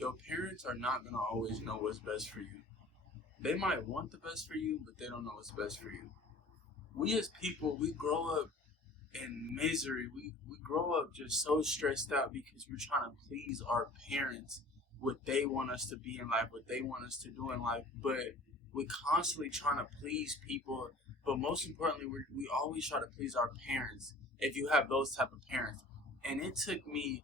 Your parents are not gonna always know what's best for you. They might want the best for you, but they don't know what's best for you. We as people, we grow up in misery. We grow up just so stressed out because we're trying to please our parents, what they want us to be in life, what they want us to do in life. But we constantly trying to please people. But most importantly, we always try to please our parents. If you have those type of parents, and it took me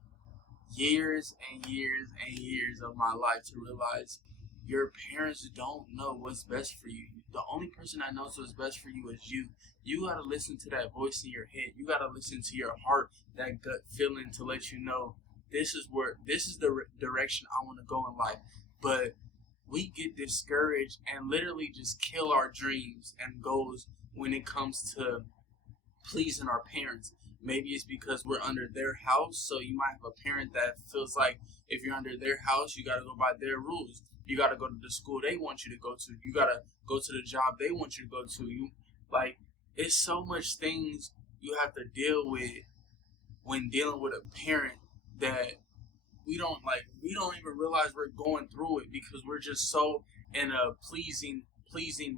years and years and years of my life to realize your parents don't know what's best for you. The only person that knows what's best for you is you. You gotta listen to that voice in your head. You gotta listen to your heart, that gut feeling to let you know this is the direction I want to go in life. But we get discouraged and literally just kill our dreams and goals when it comes to pleasing our parents. Maybe it's because we're under their house, so you might have a parent that feels like if you're under their house, you gotta go by their rules. You gotta go to the school they want you to go to. You gotta go to the job they want you to go to. You like it's so much things you have to deal with when dealing with a parent that we don't even realize we're going through it because we're just so in a pleasing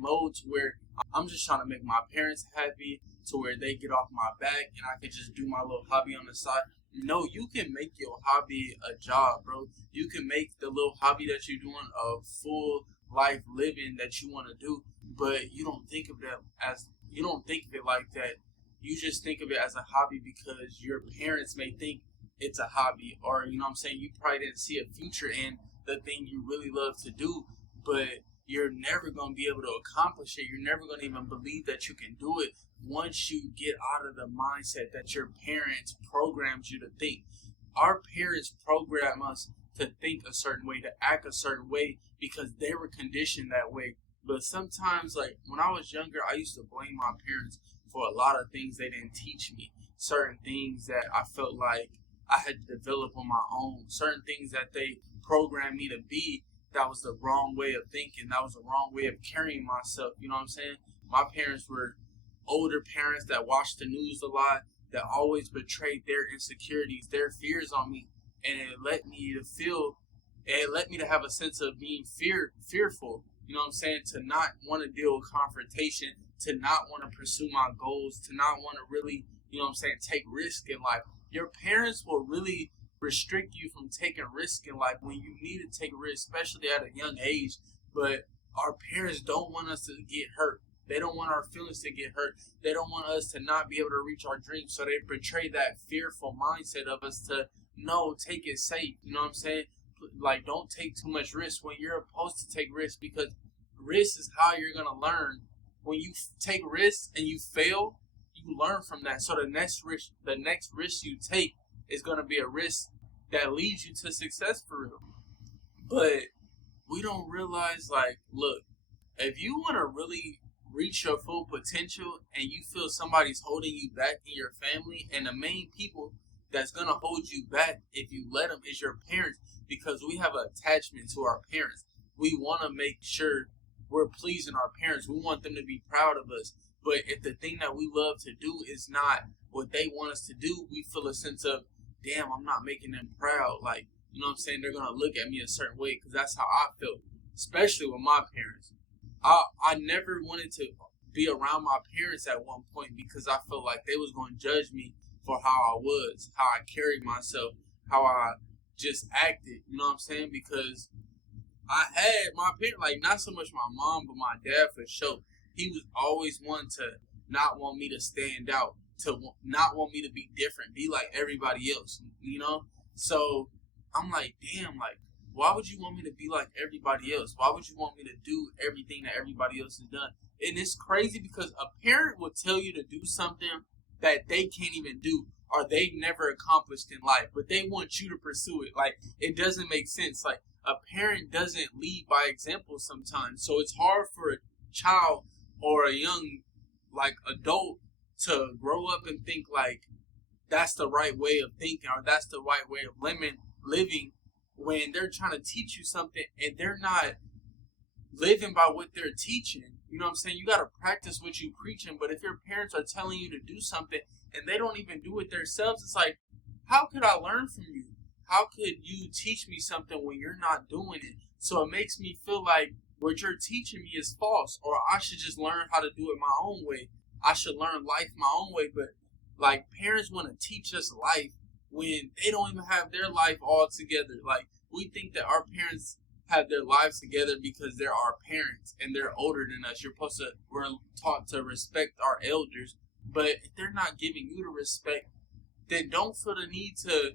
mode to where I'm just trying to make my parents happy to where they get off my back and I can just do my little hobby on the side. No, you can make your hobby a job, bro. You can make the little hobby that you're doing a full life living that you want to do, but you don't think of it like that. You just think of it as a hobby because your parents may think it's a hobby, or you know what I'm saying, you probably didn't see a future in the thing you really love to do, but you're never going to be able to accomplish it. You're never going to even believe that you can do it once you get out of the mindset that your parents programs you to think. Our parents program us to think a certain way, to act a certain way because they were conditioned that way. But sometimes, like when I was younger, I used to blame my parents for a lot of things they didn't teach me. Certain things that I felt like I had to develop on my own. Certain things that they programmed me to be, that was the wrong way of thinking. That was the wrong way of carrying myself. You know what I'm saying? My parents were older parents that watched the news a lot, that always betrayed their insecurities, their fears on me. And it let me to have a sense of being fearful. You know what I'm saying? To not want to deal with confrontation, to not want to pursue my goals, to not want to really, you know what I'm saying, take risk in life. Your parents will really restrict you from taking risk in life when you need to take risks, especially at a young age. But our parents don't want us to get hurt. They don't want our feelings to get hurt. They don't want us to not be able to reach our dreams. So they portray that fearful mindset of us to no, take it safe. You know what I'm saying? Like don't take too much risk when you're supposed to take risks because risk is how you're gonna learn. When you take risks and you fail, you learn from that. So the next risk you take is gonna be a risk that leads you to success for real. But we don't realize, like, look, if you want to really reach your full potential and you feel somebody's holding you back in your family, and the main people that's gonna hold you back if you let them is your parents, because we have an attachment to our parents. We want to make sure we're pleasing our parents. We want them to be proud of us. But if the thing that we love to do is not what they want us to do, we feel a sense of, damn, I'm not making them proud. Like, you know what I'm saying? They're going to look at me a certain way because that's how I felt, especially with my parents. I never wanted to be around my parents at one point because I felt like they was going to judge me for how I was, how I carried myself, how I just acted. You know what I'm saying? Because I had my parents, like not so much my mom, but my dad for sure. He was always one to not want me to stand out, to not want me to be different, be like everybody else, you know? So I'm like, damn, like, why would you want me to be like everybody else? Why would you want me to do everything that everybody else has done? And it's crazy because a parent will tell you to do something that they can't even do or they never accomplished in life, but they want you to pursue it. Like, it doesn't make sense. Like, a parent doesn't lead by example sometimes. So it's hard for a child or a young, like, adult to grow up and think like that's the right way of thinking or that's the right way of living when they're trying to teach you something and they're not living by what they're teaching. You know what I'm saying? You got to practice what you preaching, but if your parents are telling you to do something and they don't even do it themselves, it's like, how could I learn from you? how could you teach me something when you're not doing it? So it makes me feel like what you're teaching me is false, or I should just learn how to do it my own way. I should learn life my own way. But like, parents want to teach us life when they don't even have their life all together. Like, we think that our parents have their lives together because they're our parents and they're older than us. We're taught to respect our elders. But if they're not giving you the respect, then don't feel the need to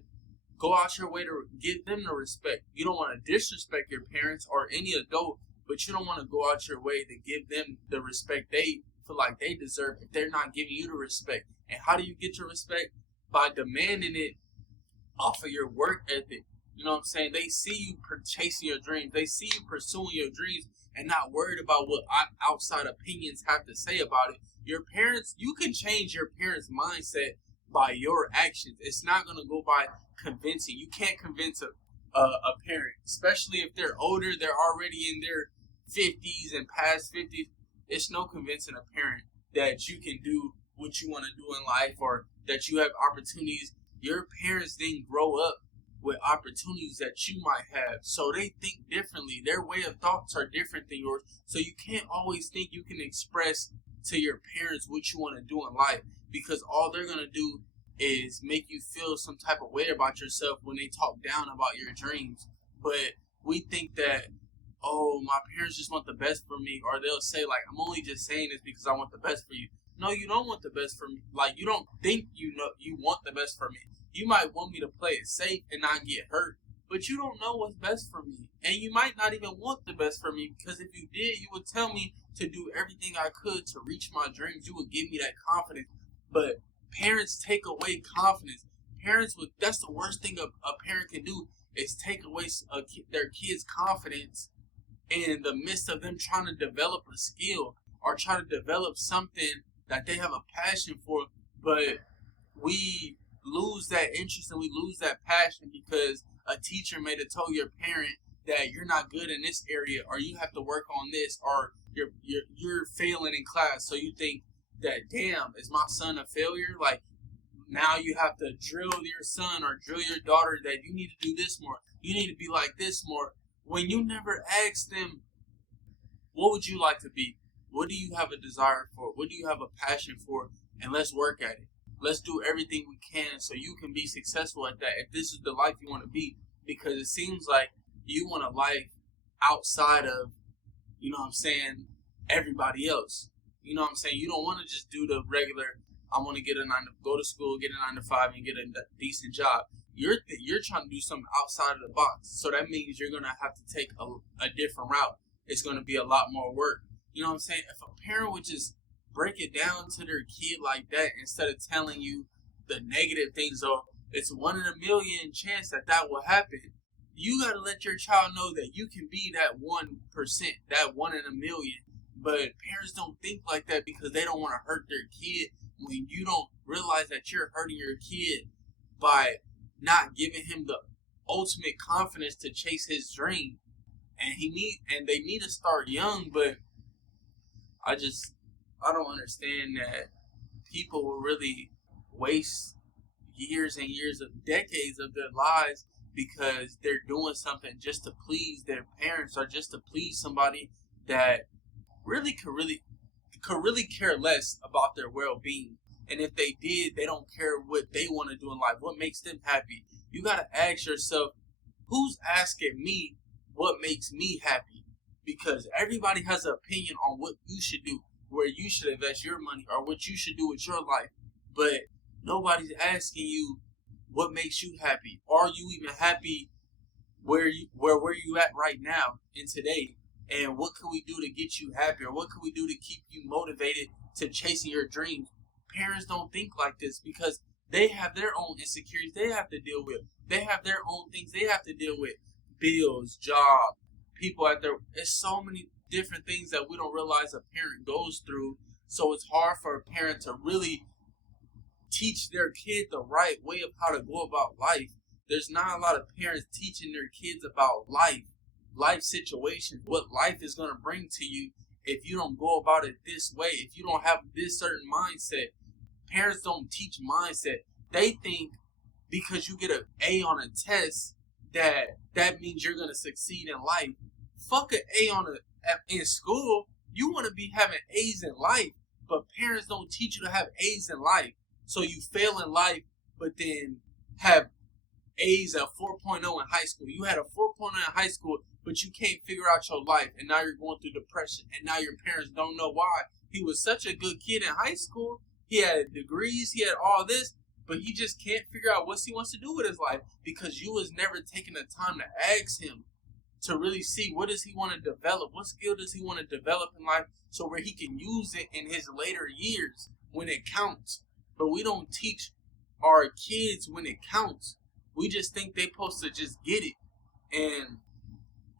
go out your way to give them the respect. You don't want to disrespect your parents or any adult, but you don't want to go out your way to give them the respect they feel like they deserve if they're not giving you the respect. And how do you get your respect? By demanding it off of your work ethic. You know what I'm saying? They see you chasing your dreams. They see you pursuing your dreams and not worried about what outside opinions have to say about it. Your parents, you can change your parents' mindset by your actions. It's not going to go by convincing. You can't convince a parent, especially if they're older, they're already in their 50s and past 50s. It's no convincing a parent that you can do what you want to do in life or that you have opportunities. Your parents didn't grow up with opportunities that you might have, so they think differently. Their way of thoughts are different than yours, so you can't always think you can express to your parents what you want to do in life, because all they're going to do is make you feel some type of way about yourself when they talk down about your dreams. But we think that, oh, my parents just want the best for me, or they'll say, like, I'm only just saying this because I want the best for you. No, you don't want the best for me. Like, you don't think you want the best for me. You might want me to play it safe and not get hurt, but you don't know what's best for me. And you might not even want the best for me, because if you did, you would tell me to do everything I could to reach my dreams. You would give me that confidence. But parents take away confidence. That's the worst thing a parent can do, is take away their kids' confidence in the midst of them trying to develop a skill or trying to develop something that they have a passion for. But we lose that interest and we lose that passion because a teacher may have told your parent that you're not good in this area, or you have to work on this, or you're failing in class. So you think that, damn, is my son a failure? Like, now you have to drill your son or drill your daughter that you need to do this more. You need to be like this more. When you never ask them, what would you like to be? What do you have a desire for? What do you have a passion for? And let's work at it. Let's do everything we can so you can be successful at that, if this is the life you want to be. Because it seems like you want a life outside of, you know what I'm saying, everybody else. You know what I'm saying? You don't want to just do the regular, I want to go to school, get a 9 to 5, and get a decent job. You're trying to do something outside of the box. So that means you're going to have to take a different route. It's going to be a lot more work. You know what I'm saying? If a parent would just break it down to their kid like that, instead of telling you the negative things, or it's 1 in a million chance that will happen. You got to let your child know that you can be that 1%, that 1 in a million. But parents don't think like that because they don't want to hurt their kid. When you don't realize that you're hurting your kid by not giving him the ultimate confidence to chase his dream, and they need to start young. But I don't understand that people will really waste years and years of decades of their lives because they're doing something just to please their parents, or just to please somebody that could really care less about their well-being. And if they did, they don't care what they want to do in life, what makes them happy. You got to ask yourself, who's asking me what makes me happy? Because everybody has an opinion on what you should do, where you should invest your money, or what you should do with your life. But nobody's asking you what makes you happy. Are you even happy where you at right now in today? And what can we do to get you happier? What can we do to keep you motivated to chasing your dreams? Parents don't think like this because they have their own insecurities they have to deal with. They have their own things they have to deal with. Bills, job, people out there. There's so many different things that we don't realize a parent goes through. So it's hard for a parent to really teach their kid the right way of how to go about life. There's not a lot of parents teaching their kids about life situations, what life is going to bring to you if you don't go about it this way, if you don't have this certain mindset. Parents don't teach mindset. They think because you get an A on a test that means you're gonna succeed in life. Fuck an A in school. You want to be having A's in life, but parents don't teach you to have A's in life. So you fail in life, but then have A's at 4.0 in high school. You had a 4.0 in high school, but you can't figure out your life, and now you're going through depression, and now your parents don't know why. He was such a good kid in high school. He had degrees, he had all this, but he just can't figure out what he wants to do with his life because you was never taking the time to ask him to really see what does he want to develop, what skill does he want to develop in life so where he can use it in his later years when it counts. But we don't teach our kids when it counts. We just think they're supposed to just get it. And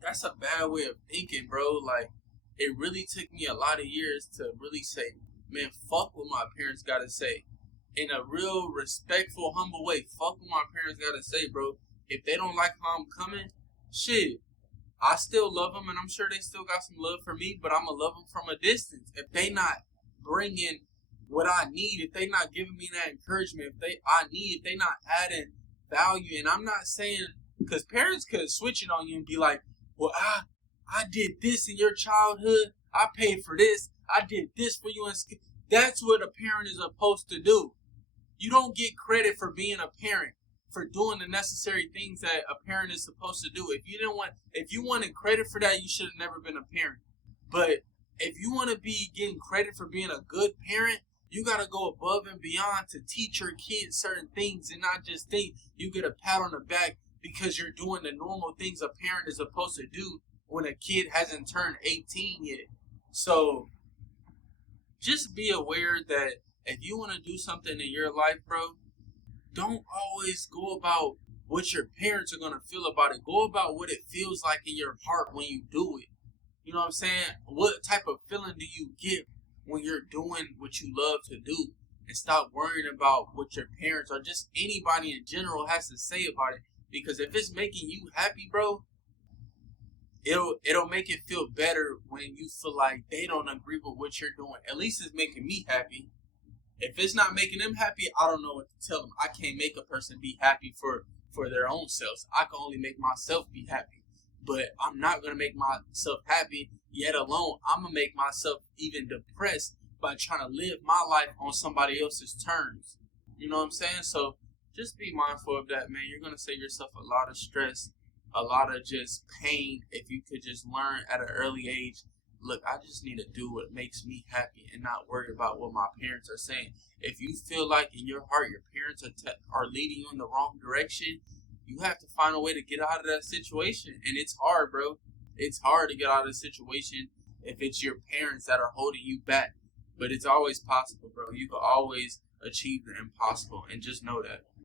that's a bad way of thinking, bro. Like, it really took me a lot of years to really say, man, fuck what my parents got to say. In a real respectful, humble way, fuck what my parents got to say, bro. If they don't like how I'm coming, shit, I still love them, and I'm sure they still got some love for me, but I'm going to love them from a distance. If they not bringing what I need, if they not giving me that encouragement, if they not adding value, and I'm not saying, because parents could switch it on you and be like, well, I did this in your childhood, I paid for this, I did this for you in school. That's what a parent is supposed to do. You don't get credit for being a parent, for doing the necessary things that a parent is supposed to do. If you wanted credit for that, you should have never been a parent. But if you want to be getting credit for being a good parent, you got to go above and beyond to teach your kids certain things and not just think you get a pat on the back because you're doing the normal things a parent is supposed to do when a kid hasn't turned 18 yet. So just be aware that if you want to do something in your life, bro, don't always go about what your parents are going to feel about it. Go about what it feels like in your heart when you do it. You know what I'm saying? What type of feeling do you get when you're doing what you love to do? And stop worrying about what your parents or just anybody in general has to say about it. Because if it's making you happy, bro, it'll make it feel better when you feel like they don't agree with what you're doing. At least it's making me happy. If it's not making them happy, I don't know what to tell them. I can't make a person be happy for their own selves. I can only make myself be happy. But I'm not going to make myself happy, yet alone I'm going to make myself even depressed by trying to live my life on somebody else's terms. You know what I'm saying? So just be mindful of that, man. You're going to save yourself a lot of stress, a lot of just pain if you could just learn at an early age. Look, I just need to do what makes me happy and not worry about what my parents are saying. If you feel like in your heart your parents are leading you in the wrong direction, you have to find a way to get out of that situation. And it's hard, bro. It's hard to get out of a situation if it's your parents that are holding you back. But it's always possible, bro. You can always achieve the impossible. And just know that.